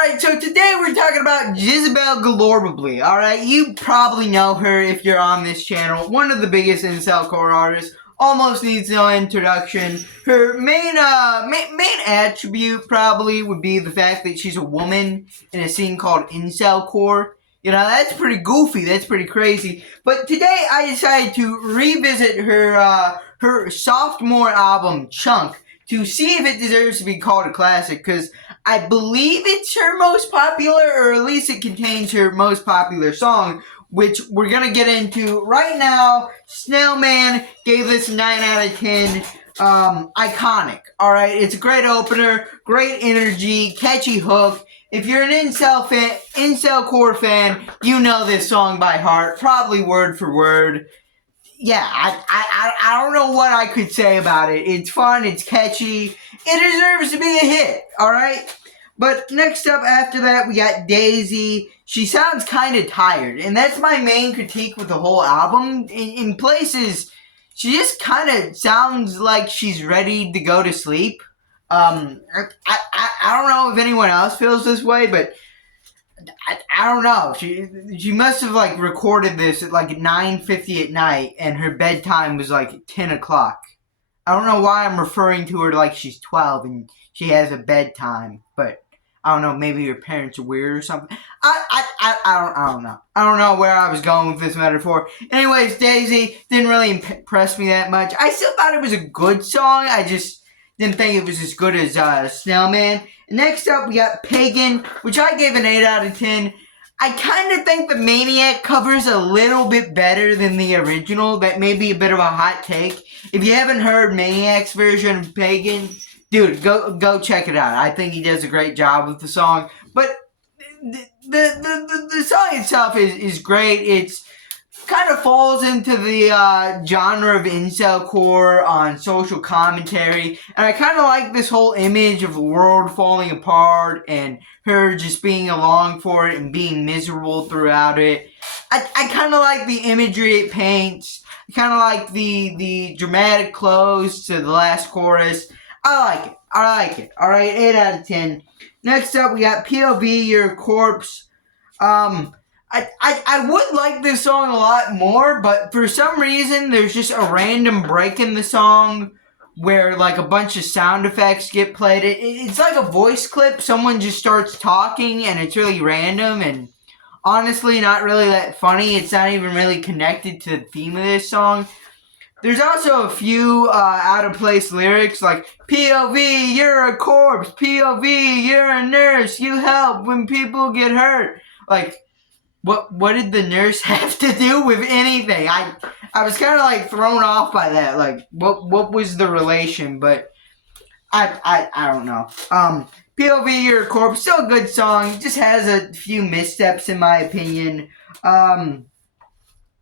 Alright, so today we're talking about gezebelle gaburgably. Alright, you probably know her if you're on this channel. One of the biggest incelcore artists. Almost needs no introduction. Her main attribute probably would be the fact that she's a woman in a scene called incelcore. You know, that's pretty goofy, that's pretty crazy. But today I decided to revisit her sophomore album, Chunk, to see if it deserves to be called a classic, because I believe it's her most popular, or at least it contains her most popular song, which we're going to get into right now. Snailman gave this 9 out of 10. Iconic, alright? It's a great opener, great energy, catchy hook. If you're an incelcore fan, you know this song by heart, probably word for word. Yeah, I don't know what I could say about it. It's fun, it's catchy, it deserves to be a hit, alright? But next up after that, we got Daisy. She sounds kind of tired, and that's my main critique with the whole album. In places, she just kind of sounds like she's ready to go to sleep. I don't know if anyone else feels this way, but I don't know. She must have like recorded this at like 9:50 at night, and her bedtime was like 10 o'clock. I don't know why I'm referring to her like she's 12 and she has a bedtime, but I don't know. Maybe her parents are weird or something. I don't know. I don't know where I was going with this metaphor. Anyways, Daisy didn't really impress me that much. I still thought it was a good song. I just didn't think it was as good as Snailman. Next up, we got Pagan, which I gave an 8 out of 10. I kind of think the Maniac cover's a little bit better than the original. That may be a bit of a hot take. If you haven't heard Maniac's version of Pagan, dude, go check it out. I think he does a great job with the song. But the song itself is great. It's kind of falls into the genre of incelcore on social commentary, and I kind of like this whole image of the world falling apart and her just being along for it and being miserable throughout it. I kind of like the imagery it paints. I kind of like the dramatic close to the last chorus. I like it. Alright, 8 out of 10. Next up, we got POV, Your Corpse. I would like this song a lot more, but for some reason, there's just a random break in the song where, like, a bunch of sound effects get played. It's like a voice clip. Someone just starts talking, and it's really random, and honestly, not really that funny. It's not even really connected to the theme of this song. There's also a few out-of-place lyrics, like, POV, you're a corpse. POV, you're a nurse. You help when people get hurt. Like, what did the nurse have to do with anything? I was kind of like thrown off by that. Like, what was the relation? But I don't know. POV, Your Corpse, still a good song. Just has a few missteps in my opinion.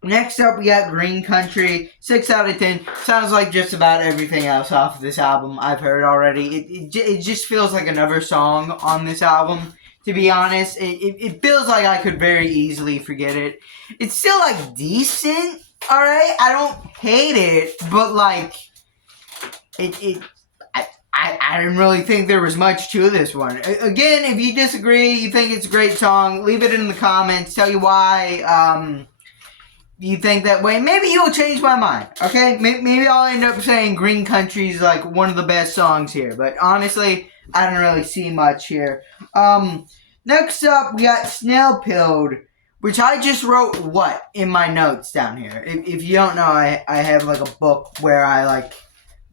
Next up, we got Green Country, 6 out of 10. Sounds like just about everything else off of this album I've heard already. It just feels like another song on this album. To be honest, it feels like I could very easily forget it. It's still, like, decent, alright? I don't hate it, but, like, I didn't really think there was much to this one. Again, if you disagree, you think it's a great song, leave it in the comments, tell you why, you think that way. Maybe you'll change my mind, okay? Maybe I'll end up saying Green Country is, like, one of the best songs here, but honestly, I didn't really see much here. Next up, we got Snail Pilled, which I just wrote what in my notes down here. If you don't know, I have like a book where I like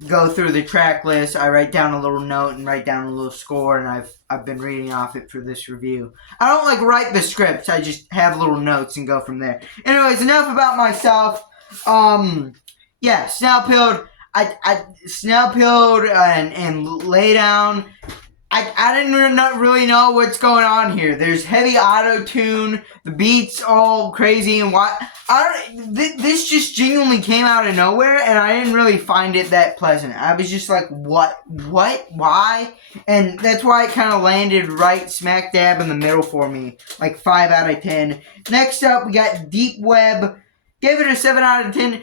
go through the track list. I write down a little note and write down a little score, and I've been reading off it for this review. I don't like write the scripts. I just have little notes and go from there. Anyways, enough about myself. Yeah, Snail Pilled. I Snail Pilled and Lay Down. I didn't really know what's going on here. There's heavy auto-tune, the beat's all crazy, and this just genuinely came out of nowhere, and I didn't really find it that pleasant. I was just like, what, why? And that's why it kind of landed right smack dab in the middle for me, like 5 out of 10. Next up, we got Deep Web, gave it a 7 out of 10.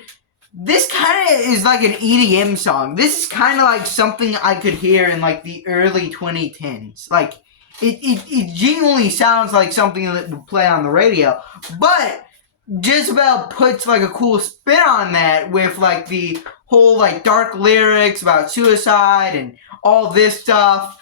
This kind of is like an EDM song. This is kind of like something I could hear in like the early 2010s. Like, it genuinely sounds like something that would play on the radio. But Jezebel puts like a cool spin on that with like the whole like dark lyrics about suicide and all this stuff.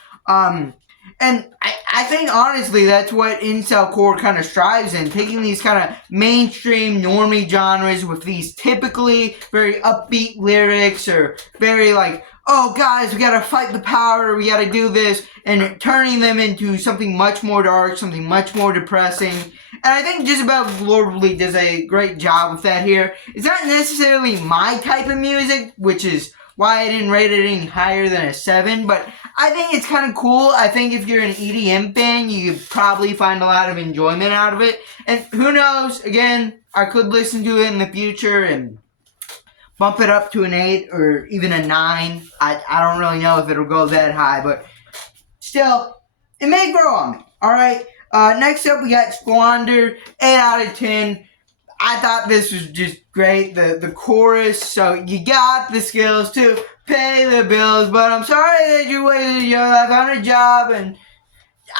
And I think honestly that's what incelcore kind of strives in, taking these kind of mainstream normie genres with these typically very upbeat lyrics or very like, oh guys, we gotta fight the power, we gotta do this, and turning them into something much more dark, something much more depressing. And I think Gezebelle Globally does a great job with that here. It's not necessarily my type of music, which is why I didn't rate it any higher than a 7, but I think it's kind of cool. I think if you're an EDM fan, you could probably find a lot of enjoyment out of it. And who knows, again, I could listen to it in the future and bump it up to an 8 or even a 9. I don't really know if it'll go that high, but still, it may grow on me. Alright, next up we got Squander, 8 out of 10. I thought this was just great. The chorus, so you got the skills to pay the bills, but I'm sorry that you wasted your life on a job, and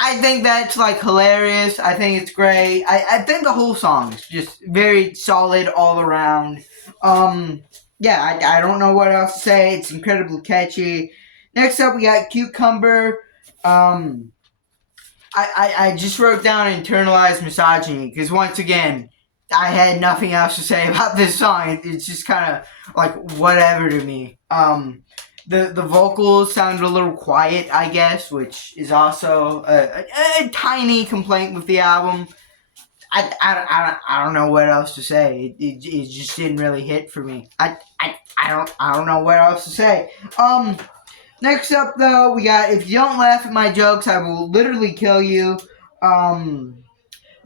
I think that's like hilarious. I think it's great. I think the whole song is just very solid all around. Yeah, I don't know what else to say. It's incredibly catchy. Next up we got Cucumber. I just wrote down internalized misogyny because once again, I had nothing else to say about this song. It's just kind of like whatever to me. The vocals sounded a little quiet, I guess, which is also a tiny complaint with the album. I don't know what else to say. It just didn't really hit for me. I don't know what else to say. Next up though, we got If You Don't Laugh at My Jokes, I Will Literally Kill You.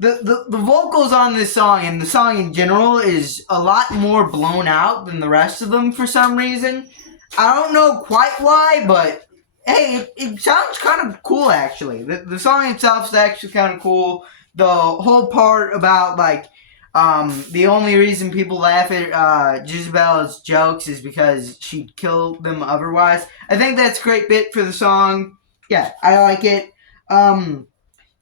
The vocals on this song and the song in general is a lot more blown out than the rest of them for some reason. I don't know quite why, but hey, it sounds kind of cool actually. The song itself is actually kind of cool. The whole part about like the only reason people laugh at Jezebel's jokes is because she'd kill them otherwise. I think that's a great bit for the song. Yeah, I like it.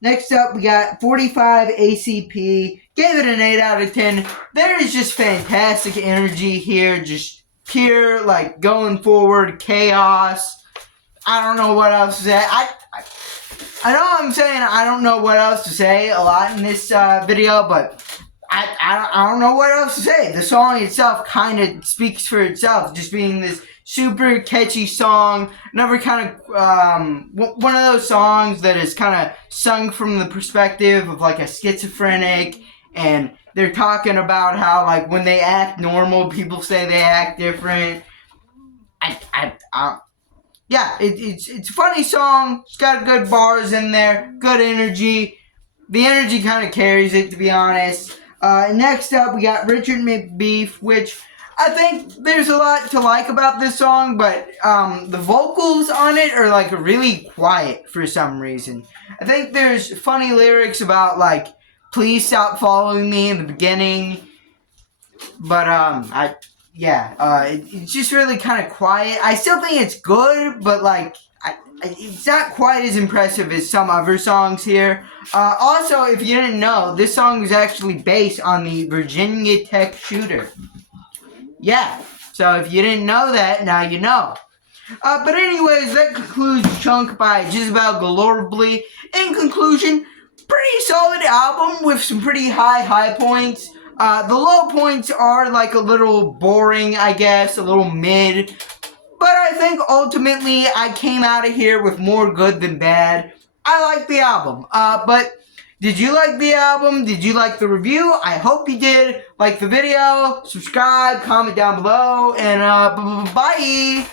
Next up, we got 45 ACP. Gave it an 8 out of 10. There is just fantastic energy here. Just pure, like, going forward chaos. I don't know what else to say. I know I'm saying I don't know what else to say a lot in this video, but I don't know what else to say. The song itself kind of speaks for itself, just being this super catchy song. Another kind of one of those songs that is kind of sung from the perspective of like a schizophrenic, and they're talking about how like when they act normal, people say they act different. Yeah, it's a funny song. It's got good bars in there, good energy. The energy kind of carries it, to be honest. Next up, we got Richard McBeef, which I think there's a lot to like about this song, but the vocals on it are like really quiet for some reason. I think there's funny lyrics about like, please stop following me in the beginning, but it's just really kind of quiet. I still think it's good, but like, it's not quite as impressive as some other songs here. Also, if you didn't know, this song was actually based on the Virginia Tech shooter. Yeah, so if you didn't know that, now you know. But anyways, that concludes Chunk by Gezebelle Globally. In conclusion, pretty solid album with some pretty high points. The low points are like a little boring, I guess, a little mid. But I think ultimately I came out of here with more good than bad. I like the album. But did you like the album? Did you like the review? I hope you did. Like the video, subscribe, comment down below, and bye!